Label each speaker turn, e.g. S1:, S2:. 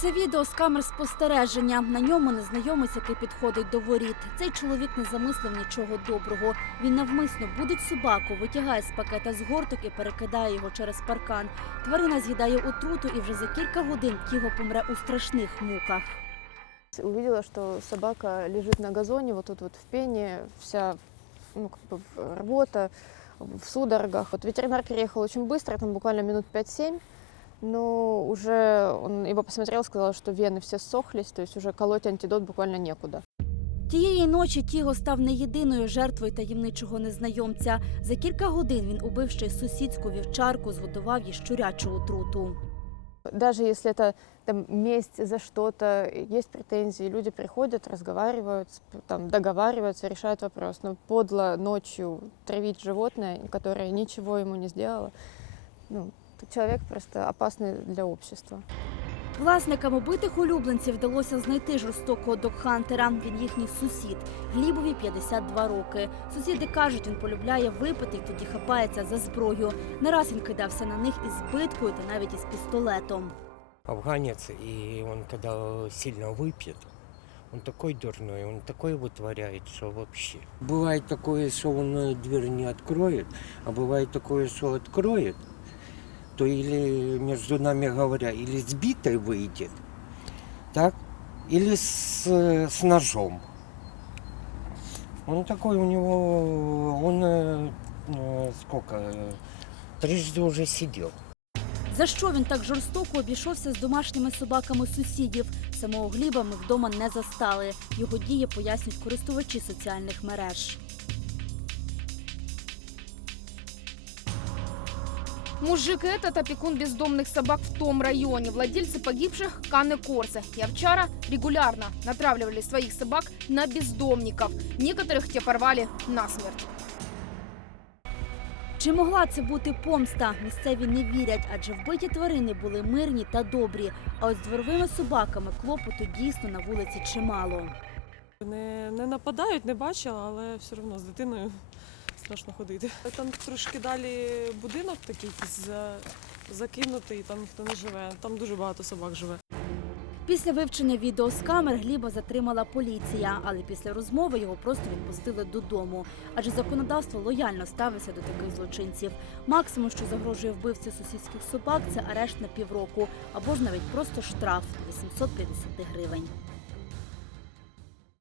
S1: Це відео з камер спостереження. На ньому незнайомець, який підходить до воріт. Цей чоловік не замислив нічого доброго. Він навмисно будить собаку, витягає з пакета згорток і перекидає його через паркан. Тварина з'їдає отруту і вже за кілька годин Тіго помре у страшних муках.
S2: Увидела, что собака лежит на газоне, вот тут в пене, вся ну, как бы рвота, в судорогах. Вот ветеринар приехал очень быстро, там буквально минут 5-7, но уже он его посмотрел, сказал, что вены все ссохлись, то есть уже колоть антидот буквально некуда.
S1: Тієї ночі Тіго став не єдиною жертвою таємничого незнайомця. За кілька годин він убив ще й сусідську вівчарку, зготував їй щурячу отруту.
S2: Даже если это там, месть за что-то, есть претензии, люди приходят, разговаривают, там, договариваются, решают вопрос. Но подло ночью травить животное, которое ничего ему не сделало, ну, то человек просто опасный для общества.
S1: Власникам убитих улюбленців вдалося знайти жорстокого докхантера. Він їхній сусід. Глібові 52 роки. Сусіди кажуть, він полюбляє випити і тоді хапається за зброю. Не раз він кидався на них із биткою та навіть із пістолетом.
S3: афганец, и он когда сильно выпьет, он такой дурной, он такое вытворяет, что вообще. Бывает такое, что он э, дверь не откроет, а бывает такое, что откроет, то или, между нами говоря, или сбитой выйдет, так, или с, э, с ножом. Он такой у него, он э, э, сколько, э, трижды уже сидел.
S1: За що він так жорстоко обійшовся з домашніми собаками сусідів? Самого Гліба ми вдома не застали. Його дії пояснюють користувачі соціальних мереж.
S4: Мужик этот опекун бездомных собак в том районе. Владельцы погибших Каны Корса и Овчара регулярно натравливали своих собак на бездомников. Некоторых те порвали насмерть.
S1: Чи могла це бути помста? Місцеві не вірять, адже вбиті тварини були мирні та добрі. А от з дворовими собаками клопоту дійсно на вулиці чимало.
S5: Не, не нападають, не бачила, але все одно з дитиною страшно ходити. Там трошки далі будинок такий закинутий, там ніхто не живе. Там дуже багато собак живе.
S1: Після вивчення відео з камер Гліба затримала поліція, але після розмови його просто відпустили додому. Адже законодавство лояльно ставиться до таких злочинців. Максимум, що загрожує вбивці сусідських собак, це арешт на півроку або ж навіть просто штраф 850 гривень.